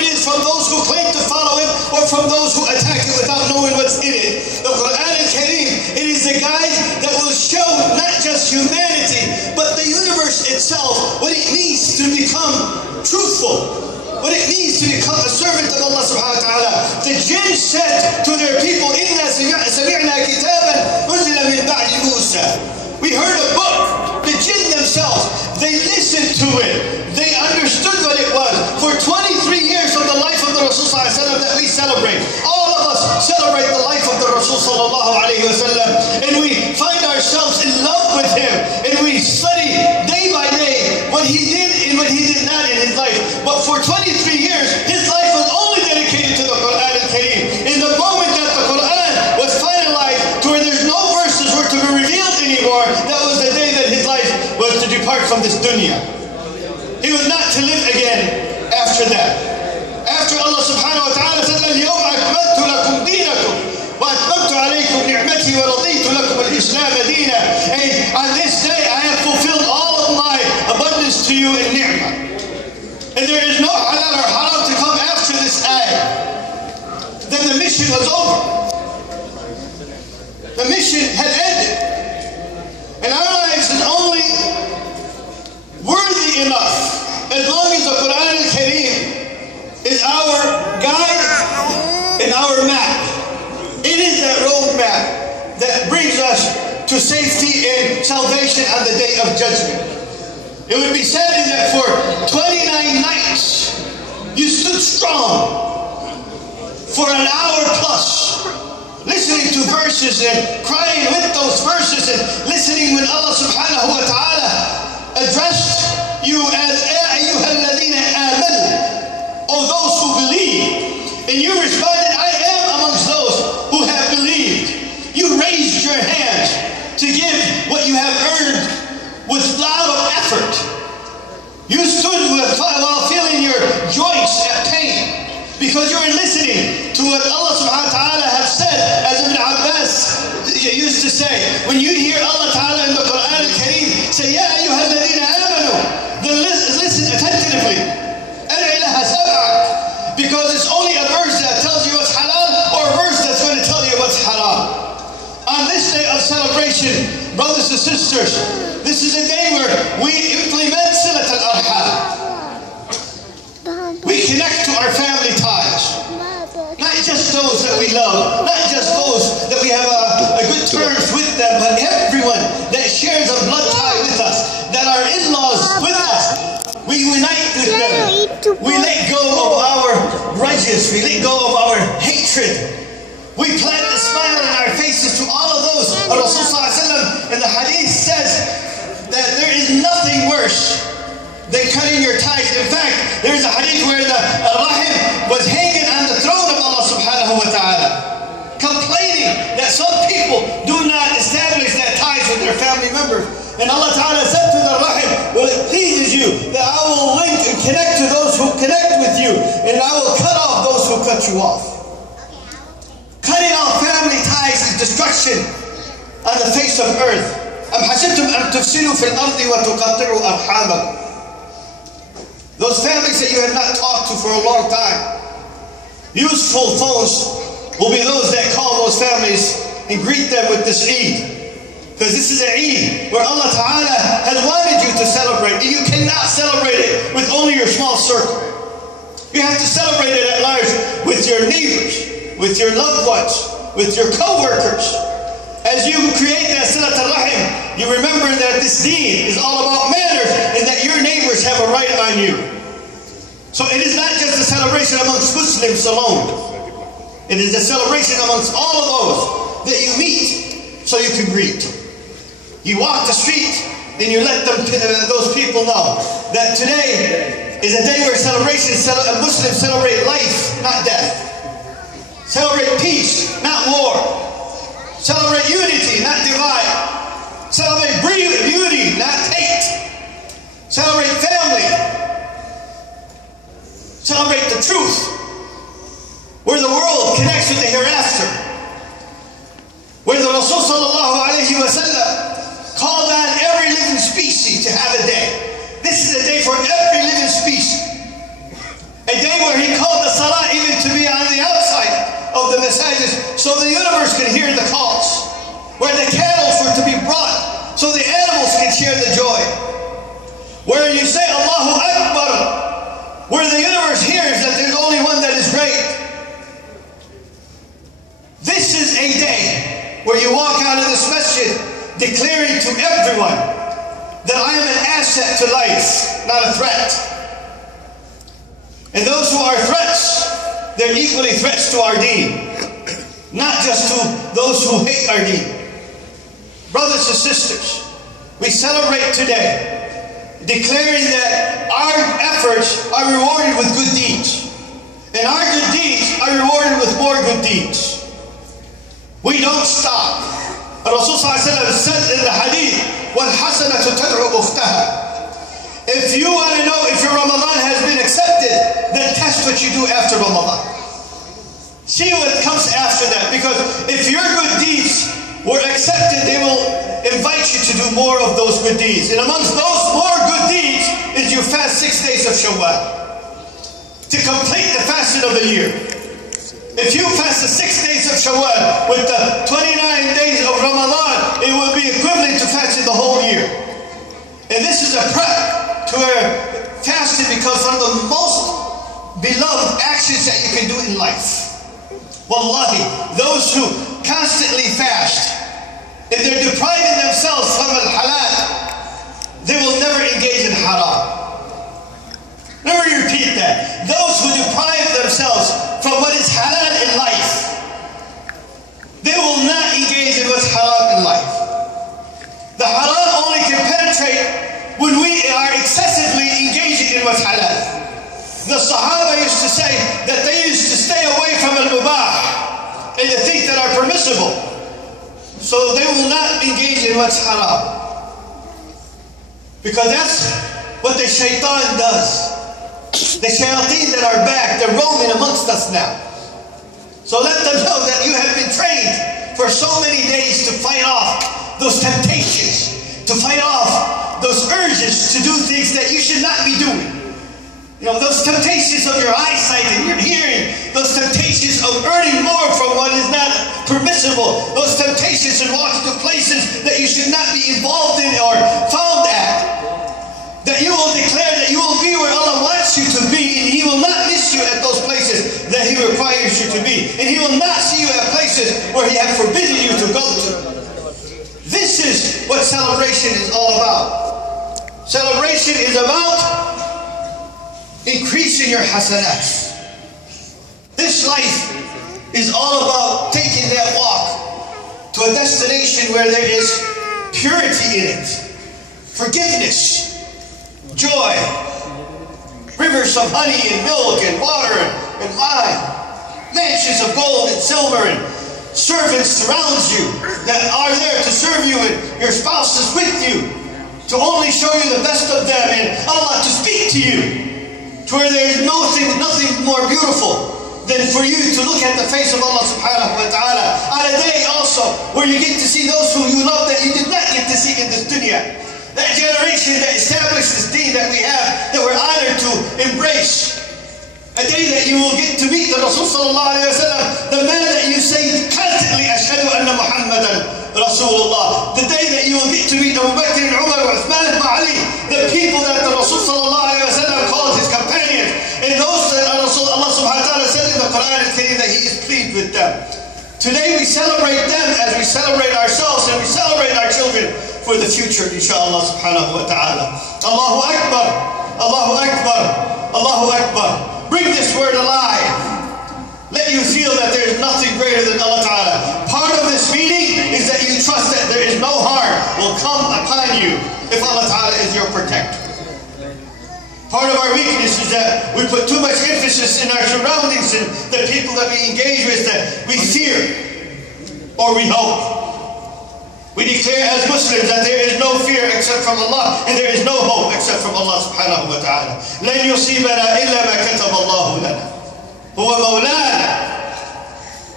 it is from those who claim to follow it or from those who attack it without knowing what's in it. The Quran al-Kareem, it is a guide that will show not just humanity, but the universe itself, what it means to become truthful, what it means to become a servant of Allah subhanahu wa ta'ala. The jinn said to their people, إِنَّا سَمِعْنَا كِتَابًا أُنزِلَ مِنْ بَعْدِ مُوسَى. We heard a book. The jinn themselves, they listened to it. They understood what it was. For 23 years of the life of the Rasul sallallahu alaihi wasallam that we celebrate, all of us celebrate the life of the Rasul sallallahu alaihi wasallam, and we find ourselves in love with him, and we study day by day what he did and what he did not in his life. But for 23 years, his life was only dedicated to the Quran al-Kareem. In the moment that the Quran was finalized to where there's no verses were to be revealed anymore, that was the day that his life was to depart from this dunya. He was not to live again after that. After Allah subhanahu wa ta'ala said, اليوم أكملت لكم دينكم وأتممت عليكم نعمتي ورضيت لكم الإسلام دينا. And on this day I have fulfilled all of my abundance to you in ni'mah. And there is no halal or haram to come after this ayah. Then the mission was over. The mission had ended. And our lives is only worthy enough as long as the Quran al-Kareem is our guide and our map. It is that roadmap that brings us to safety and salvation on the day of judgment. It would be said that for 29 nights you stood strong for an hour plus, listening to verses and crying with those verses and listening when Allah subhanahu wa ta'ala addressed you as Ya ayyuhal ladina amanu, O those who believe. And you responded, I am amongst those who have believed. You raised your hands to give what you have earned with loud effort. You stood while feeling your joints at pain because you were listening to what Allah subhanahu wa ta'ala has said. As Ibn Abbas used to say, when you hear Allah ta'ala in the Quran al-Kareem say, Ya ayyuhal ladina amanu, then listen attentively. Because it's only a verse that tells you what's halal or a verse that's going to tell you what's haram. On this day of celebration, brothers and sisters, this is a day where we implement silat al-arham. We connect to our family ties. Not just those that we love, not just those that we have a good terms with them, but everyone that shares a blood tie with us, that are in-laws with us. We unite with them. We let go of our grudges. We let go of our hatred. We plant a smile in our faces to all of those. Rasulullah in the hadith says that there is nothing worse than cutting your ties. In fact, there is a hadith where the rahim was hanging on the throne of Allah subhanahu wa ta'ala, complaining that some people do not establish that ties with their family members. And Allah ta'ala said to the rahim, well, it pleases you that I will link and connect to those who connect with you, and I will cut off those who cut you off. Cutting off family ties is destruction on the face of earth. أَمْ حَسِبْتُمْ أَمْ تُفْسِدُوا فِي الْأَرْضِ وَتُقَطِّعُوا أَرْحَامَكُمْ. Those families that you have not talked to for a long time. Useful phones will be those that call those families and greet them with this Eid. Because this is an Eid where Allah Ta'ala has wanted you to celebrate. And you cannot celebrate it with only your small circle. You have to celebrate it at large with your neighbors, with your loved ones, with your co-workers. As you create that Silat al-Rahim, you remember that this deen is all about manners and that your neighbors have a right on you. So it is not just a celebration amongst Muslims alone. It is a celebration amongst all of those that you meet so you can greet. You walk the street and you let those people know that today is a day where Muslims celebrate life, not death. Celebrate peace, not war. Celebrate unity, not divide. Celebrate beauty, not hate. Celebrate family. Celebrate the truth, where the world connects with the hereafter. Where the Rasul sallallahu alayhi wa sallam called on every living species to have a day. This is a day for every living species. A day where He called the salah even to be on the outside of the masajid so the universe can hear the calls. Where the camels were to be brought so the animals can share the joy. Where you say Allahu Akbar, where the universe hears that there's only one that is great. This is a day where you walk out of this masjid declaring to everyone that I am an asset to life, not a threat. And those who are threats, they're equally threats to our deen, not just to those who hate our deen. Brothers and sisters, we celebrate today, declaring that our efforts are rewarded with good deeds. And our good deeds are rewarded with more good deeds. We don't stop. Rasul said in the hadith, وَالْحَسَنَةُ تَدْعُ أُخْتَهَا. If you want to know if your Ramadan has been accepted, then test what you do after Ramadan. See what comes after that. Because if your good deeds were accepted, they will invite you to do more of those good deeds. And amongst those more good deeds is you fast 6 days of Shawwal to complete the fasting of the year. If you fast the 6 days of Shawwal with the 29 days of Ramadan, it will be equivalent to fasting the whole year. And this is a prep to fasting because one of the most beloved actions that you can do in life. Wallahi, those who constantly fast, if they're depriving themselves from al-halal, they will never engage in haram. Let me repeat that. Those who deprive themselves from what is halal in life, they will not engage in what's haram in life. The haram only can penetrate when we are excessively engaging in what's halal. The Sahaba used to say that they used to stay away from al-mubah and the things that are permissible, so they will not engage in what's haram. Because that's what the shaitan does. The shayateen that are back, they're roaming amongst us now. So let them know that you have been trained for so many days to fight off those temptations, to fight off those urges to do things that you should not be doing. You know, those temptations of your eyesight and your hearing, those temptations of earning more from what is not permissible, those temptations in walking to places that you should not be involved in or found at, that you will declare that you will be where Allah wants you to be, and He will not miss you at those places that He requires you to be, and He will not see you at places where He has forbidden you to go to. This is what celebration is all about. Celebration is about increasing your hasanats. This life is all about taking that walk to a destination where there is purity in it, forgiveness, joy, rivers of honey and milk and water and wine, mansions of gold and silver, and servants surround you that are there to serve you, and your spouse is with you to only show you the best of them, and Allah to speak to you, to where there is nothing more beautiful than for you to look at the face of Allah subhanahu wa ta'ala on a day also where you get to see those who you love that you did not get to see in this dunya. That generation that established this deen that we have, that we're honored to embrace. A day that you will get to meet the Rasul sallallahu alayhi wa sallam, the man that you say constantly, Ashhadu anna Muhammadan Rasulullah. The day that you will get to meet Abu Bakr and Umar and Uthman and Ali, the people that the Rasul sallallahu alayhi wa sallam called his companions, and those that Allah subhanahu wa ta'ala said in the Quran al-Kareem that He is pleased with them. Today we celebrate them as we celebrate ourselves, and we celebrate our children for the future, inshallah subhanahu wa ta'ala. Allahu Akbar, Allahu Akbar, Allahu Akbar. Bring this word alive. Let you feel that there is nothing greater than Allah ta'ala. Part of this meeting is that you trust that there is no harm will come upon you if Allah ta'ala is your protector. Part of our weakness is that we put too much emphasis in our surroundings and the people that we engage with, that we fear or we hope. We declare as Muslims that there is no fear except from Allah, and there is no hope except from Allah subhanahu wa ta'ala. لَنْ يُصِيبَنَا إِلَّا مَا كَتَبَ اللَّهُ لَنَا هُوَ مَوْلَانَا.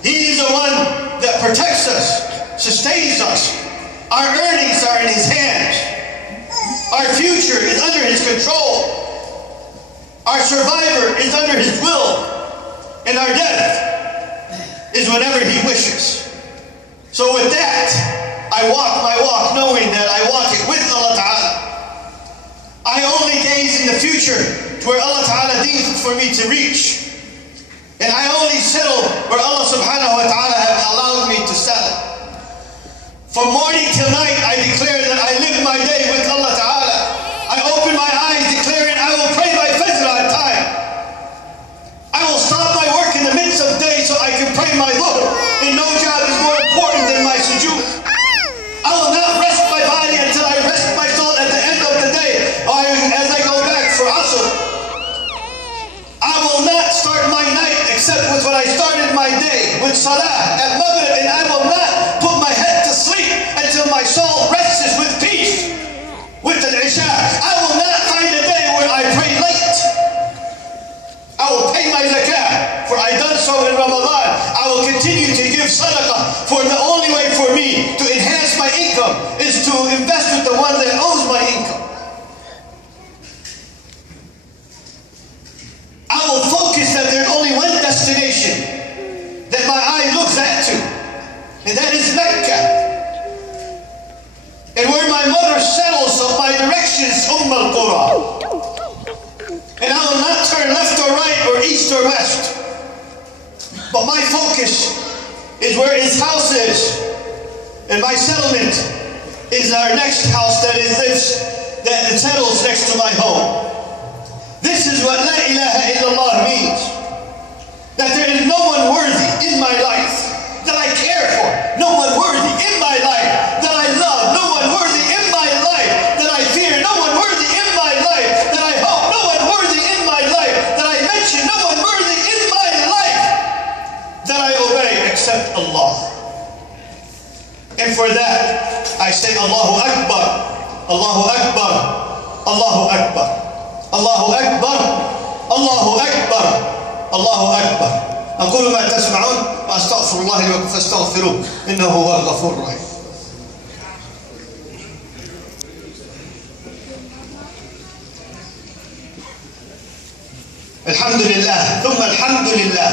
He is the one that protects us, sustains us. Our earnings are in His hands. Our future is under His control. Our survivor is under His And our death is whenever He wishes. So with that, I walk my walk knowing that I walk it with Allah Ta'ala. I only gaze in the future to where Allah Ta'ala deems for me to reach. And I only settle where Allah Subhanahu wa Ta'ala has allowed me to settle. From morning till night, I declare that I live my day with Allah Ta'ala. I open my eyes declaring I will pray my Fajr on time. I will stop my work in the midst of day so I can pray my Dhuhr. And no job is more important than my sujood. I will not rest my body until I rest my soul at the end of the day, or as I go back for Asr. I will not start my night except with what I started my day, with Salah at Maghrib, and I will not put my head to sleep until my soul rests with peace, with an Isha. I will not find a day where I pray late. I will pay my zakah, for I done so in Ramadan. I will continue to give sadaqah, for the only way for me to enhance my income is to invest with the one that owes my income. I will focus that there's only one destination that my eye looks at to, and that is Mecca. And where my mother settles on my direction is al-Qura. And I will not turn left or right or east or west. But my focus is where His house is. And my settlement is our next house that settles next to my home. This is what La ilaha illallah means. That there is no one worthy in my life that I care for. No one worthy in my life that I love. No one worthy in my life that I fear. No one worthy in my life that I hope. No one worthy in my life that I mention. No one worthy in my life that I obey except Allah. And for that, I say Allahu Akbar, Allahu Akbar, Allahu Akbar, Allahu Akbar, Allahu Akbar, Allahu Akbar. أقول ما تسمعون وأستغفر الله لي ولكم فاستغفروه إنه هو الغفور الرحيم. الحمد لله ثم الحمد لله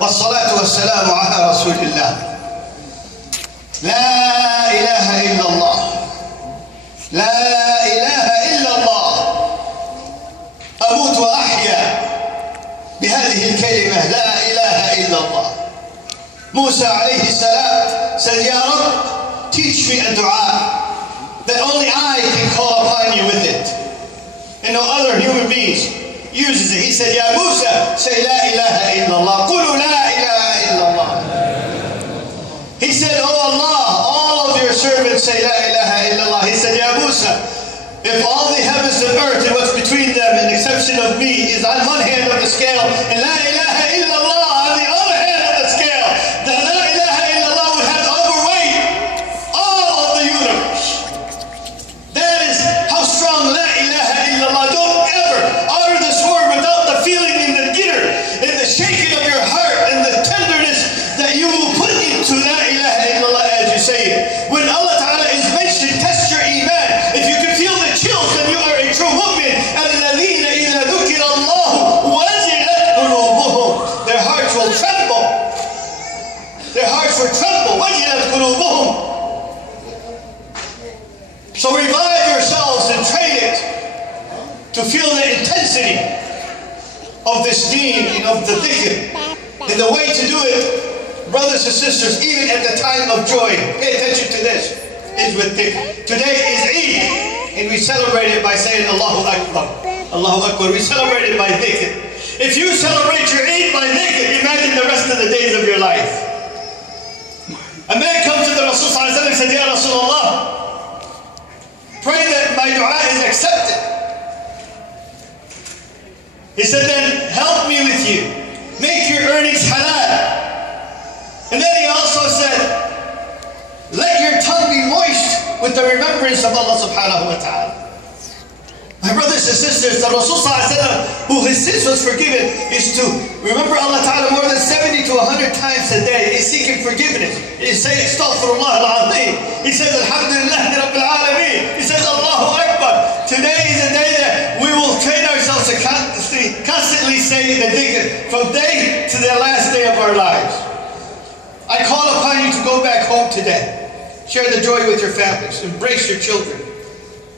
والصلاة والسلام على رسول الله. لا إله إلا الله، لا إله إلا الله. أموت وأحيا بهذه الكلمة لا إله إلا الله. موسى عليه السلام said, Ya Rabb, teach me a dua that only I can call upon you with it. And no other human beings uses it. He said, Ya Musa, say La ilaha illallah. Qulu La ilaha illallah. He said, Oh Allah, all of your servants say La ilaha illallah. He said, Ya Musa, if all the heavens and earth and what's between them, in the exception of me, is on one hand of the scale, and La ilaha illallah on the other hand of the scale, then La ilaha illallah would have to overweight all of the universe. That is how strong La ilaha illallah. Don't ever utter this word without the feeling in the gitter, in the shaking of your heart, and the tenderness that you will put into La ilaha illallah as you say it. When Allah Ta'ala is mentioned, test your iman. If you can feel the chills, then you are a true mu'min. الَّذِينَ إِذَا ذُكِرَ اللَّهُ وَجِلَتْ قُلُوبُهُم. Their hearts will tremble. Their hearts will tremble. وَجِلَتْ قُلُوبُهُم. So revive yourselves and train it to feel the intensity of this deen and of the dhikr. And the way to do it, brothers and sisters, even at the time of joy, pay attention to this, is with dhikr. Today is Eid, and we celebrate it by saying Allahu Akbar. Allahu Akbar. We celebrate it by dhikr. If you celebrate your Eid by dhikr, imagine the rest of the days of your life. A man comes to the Rasul and said, Ya Rasulullah, pray that my dua is accepted. He said, then help me with you. Make your earnings halal. And then he also said, let your tongue be moist with the remembrance of Allah subhanahu wa ta'ala. My brothers and sisters, the Rasul who his sins was forgiven is to remember Allah Ta'ala more than 70 to 100 times a day. He's seeking forgiveness. He says, Astaghfirullah al-Azim. He says, Alhamdulillah Rabbil Alameen. He says, Allahu Akbar. Today is the day that we will train ourselves to constantly constantly say the dhikr from day to the last day of our lives. I call upon you to go back home today. Share the joy with your families. Embrace your children.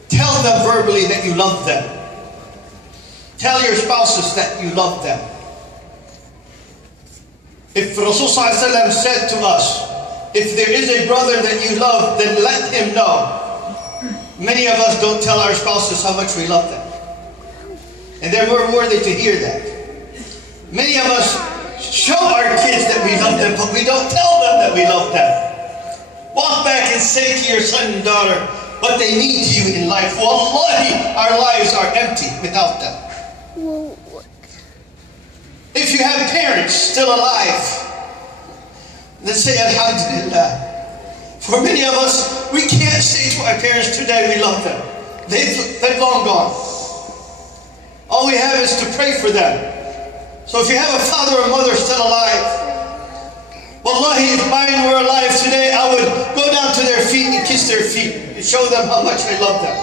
Tell them verbally that you love them. Tell your spouses that you love them. If Rasul ﷺ said to us, if there is a brother that you love, then let him know. Many of us don't tell our spouses how much we love them. And they're more worthy to hear that. Many of us show our kids that we love them, but we don't tell them that we love them. Walk back and say to your son and daughter what they mean to you in life. Wallahi, our lives are empty without them. If you have parents still alive, then say Alhamdulillah. For many of us, we can't say to our parents today we love them. They've long gone. All we have is to pray for them. So if you have a father or mother still alive, wallahi, if mine were alive today, I would go down to their feet and kiss their feet and show them how much I love them.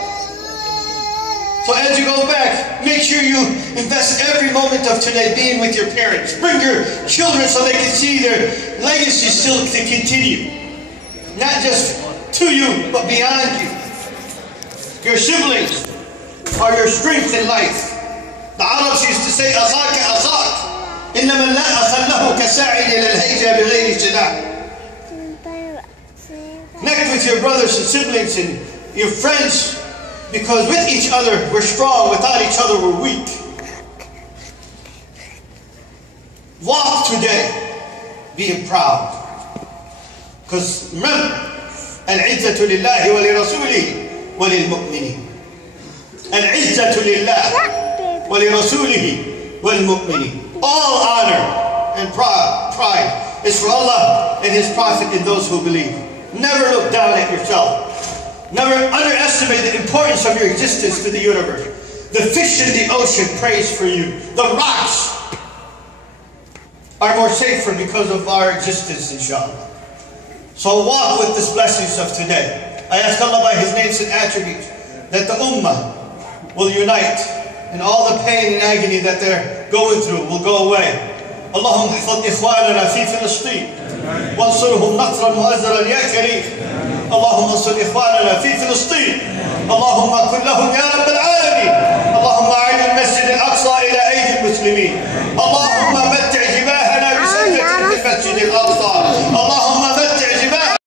So as you go back, make sure you invest every moment of today being with your parents. Bring your children so they can see their legacy still to continue. Not just to you, but beyond you. Your siblings are your strength in life. The Arabs used to say, أَخَاكَ أَخَاكَ إنما لا أخ له كساعد للهيجة بغير سلاح. Connect with your brothers and siblings and your friends, because with each other we're strong, without each other we're weak. Walk today being proud. Because remember, العزة لله ولرسوله وللمؤمنين. العزة لله ولرسوله والمؤمنين. All honor and pride is for Allah and His Prophet and those who believe. Never look down at yourself. Never underestimate the importance of your existence to the universe. The fish in the ocean prays for you. The rocks are more safer because of our existence, inshallah. So walk with these blessings of today. I ask Allah by His names and attributes that the ummah will unite, and all the pain and agony that they're going through will go away. اللهم احفظ إخواننا في فلسطين وانصرهم نصرا مؤزرا يا كريم. اللهم انصر إخواننا في فلسطين. اللهم كن لهم يا